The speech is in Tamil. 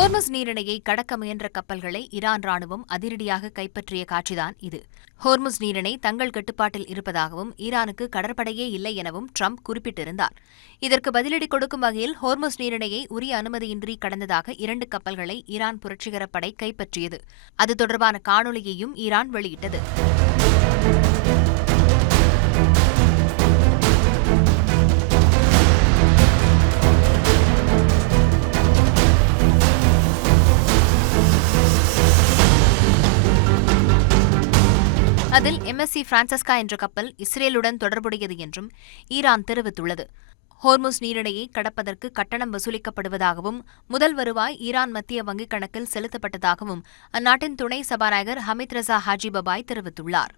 ஹோர்முஸ் நீரிணையை கடக்க முயன்ற கப்பல்களை ஈரான் ராணுவம் அதிரடியாக கைப்பற்றிய காட்சிதான் இது. ஹோர்முஸ் நீரிணை தங்கள் கட்டுப்பாட்டில் இருப்பதாகவும் ஈரானுக்கு கடற்படையே இல்லை எனவும் ட்ரம்ப் குறிப்பிட்டிருந்தார். இதற்கு பதிலடி கொடுக்கும் வகையில் ஹோர்முஸ் நீரிணையை உரிய அனுமதியின்றி கடந்ததாக 2 கப்பல்களை ஈரான் புரட்சிகரப் படை கைப்பற்றியது. அது தொடர்பான காணொலியையும் ஈரான் வெளியிட்டது. அதில் MSC பிரான்சஸ்கா என்ற கப்பல் இஸ்ரேலுடன் தொடர்புடையது என்றும் ஈரான் தெரிவித்துள்ளது. ஹோர்முஸ் நீரிணையை கடப்பதற்கு கட்டணம் வசூலிக்கப்படுவதாகவும் முதல் வருவாய் ஈரான் மத்திய வங்கிக் கணக்கில் செலுத்தப்பட்டதாகவும் அந்நாட்டின் துணை சபாநாயகர் ஹமீத் ரசா ஹாஜிபபாய் தெரிவித்துள்ளார்.